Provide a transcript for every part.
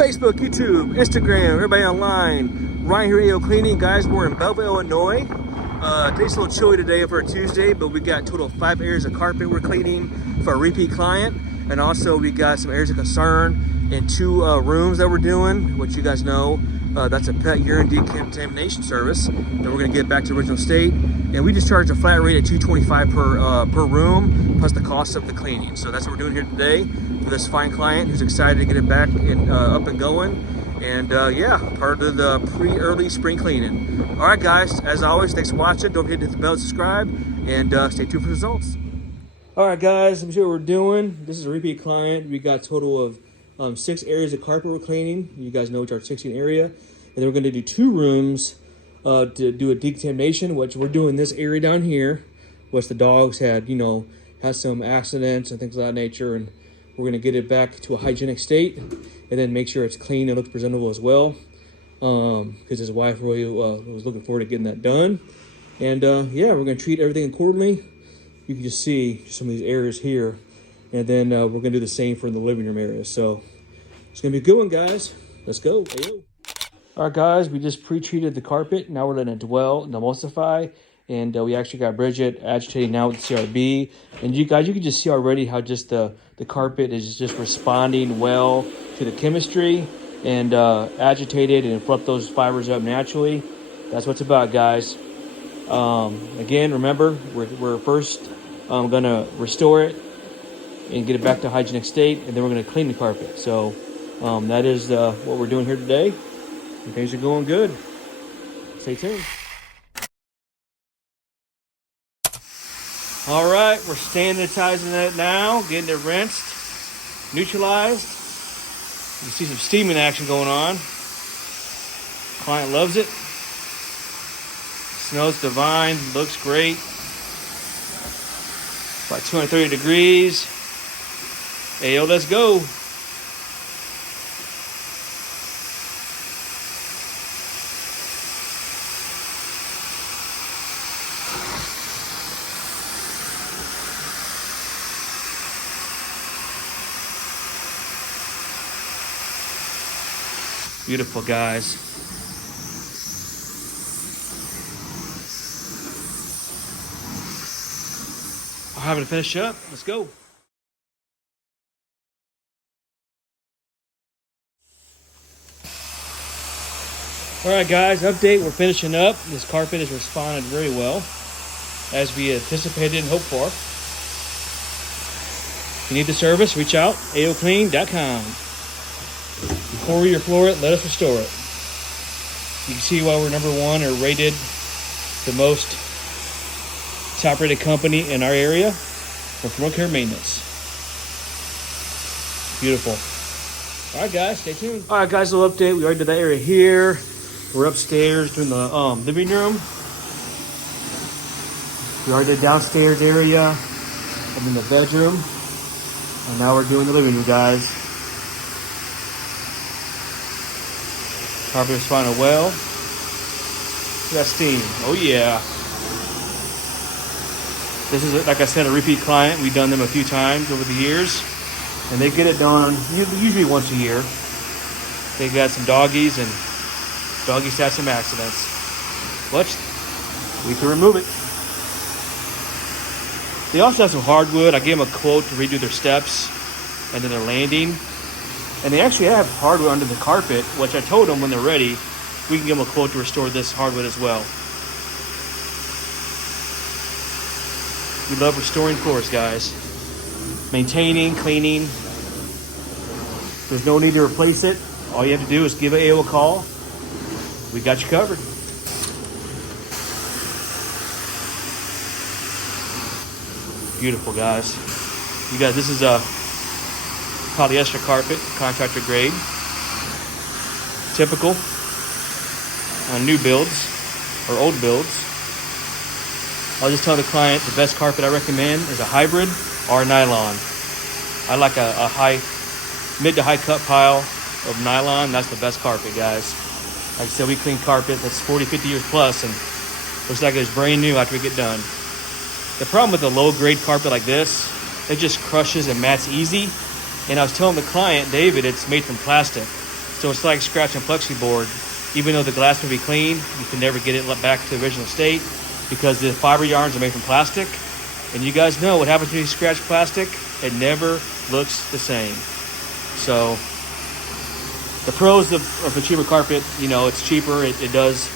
Facebook, YouTube, Instagram, everybody online. Ryan here, AOCleaning. Guys, we're in Belleville, Illinois. Today's a little chilly today for a Tuesday, but we got a total of 5 areas of carpet we're cleaning for a repeat client. And also we got some areas of concern in 2 rooms that we're doing, which you guys know, that's a pet urine decontamination service that we're gonna get back to original state. And we just charge a flat rate of $225 per room, plus the cost of the cleaning. So that's what we're doing here today for this fine client who's excited to get it back and up and going. And yeah, part of the early spring cleaning. All right, guys, as always, thanks for watching. Don't forget to hit the bell and subscribe, and stay tuned for results. All right, guys, let me show you what we're doing. This is a repeat client. We got a total of 6 areas of carpet we're cleaning. You guys know it's our 16 area. And then we're gonna do 2 rooms to do a decontamination, which we're doing this area down here, which the dogs had, had some accidents and things of that nature. And we're gonna get it back to a hygienic state and then make sure it's clean and looks presentable as well. Because his wife really was looking forward to getting that done. And yeah, we're gonna treat everything accordingly. You can just see some of these areas here. And then we're gonna do the same for the living room area. So it's gonna be a good one, guys. Let's go. Ayo. All right, guys, we just pre-treated the carpet. Now we're letting it dwell and emulsify. And we actually got Bridget agitating now with CRB. And you guys, you can just see already how just the carpet is just responding well to the chemistry and agitated and fluff those fibers up naturally. That's what it's about, guys. Again, remember, we're first gonna restore it and get it back to a hygienic state, and then we're gonna clean the carpet. So that is what we're doing here today. And things are going good. Stay tuned. All right, we're sanitizing it now, getting it rinsed, neutralized. You can see some steaming action going on. Client loves it. Smells divine, looks great. About 230 degrees. Ayo, let's go. Beautiful, guys. I'm having to finish up. Let's go. All right, guys, update. We're finishing up. This carpet has responded very well, as we anticipated and hoped for. If you need the service, reach out, AOClean.com. Before we floor it, let us restore it. You can see why we're #1 or rated the most top-rated company in our area for floor care maintenance. Beautiful. All right, guys, stay tuned. All right, guys, a little update. We already did that area here. We're upstairs doing the living room. We already did downstairs area and then the bedroom. And now we're doing the living room, guys. Carpet responded well. Look at that steam. Oh yeah. This is, like I said, a repeat client. We've done them a few times over the years. And they get it done usually once a year. They got some doggies and doggies had some accidents. But we can remove it. They also have some hardwood. I gave them a quote to redo their steps and then their landing. And they actually have hardwood under the carpet, which I told them when they're ready, we can give them a quote to restore this hardwood as well. We love restoring floors, guys. Maintaining, cleaning. There's no need to replace it. All you have to do is give AO a call. We got you covered. Beautiful, guys. You guys, this is a polyester carpet, contractor grade. Typical on new builds or old builds. I'll just tell the client the best carpet I recommend is a hybrid or nylon. I like a mid to high cut pile of nylon. That's the best carpet, guys. Like I said, we clean carpet that's 40, 50 years plus and looks like it's brand new after we get done. The problem with a low grade carpet like this, it just crushes and mats easy. And I was telling the client, David, it's made from plastic. So it's like scratching plexi board. Even though the glass may be clean, you can never get it back to the original state because the fiber yarns are made from plastic. And you guys know what happens when you scratch plastic? It never looks the same. So the pros of a cheaper carpet, you know, it's cheaper. It does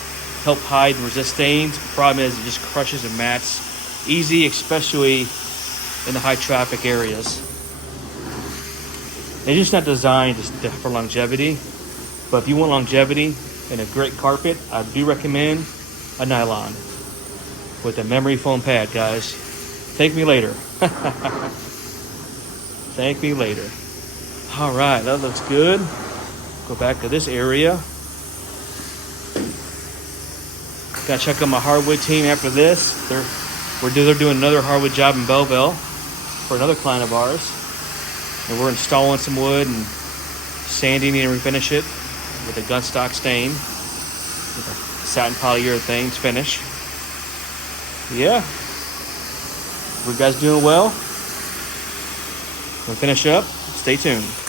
help hide and resist stains. The problem is it just crushes and mats easy, especially in the high traffic areas. They're just not designed for longevity. But if you want longevity and a great carpet, I do recommend a nylon with a memory foam pad, guys. Thank me later. Thank me later. All right, that looks good. Go back to this area. Gotta check on my hardwood team after this. They're doing another hardwood job in Belleville for another client of ours. And we're installing some wood and sanding and refinish it with a gunstock stain with a satin polyurethane finish. Yeah. You guys doing well? We'll finish up. Stay tuned.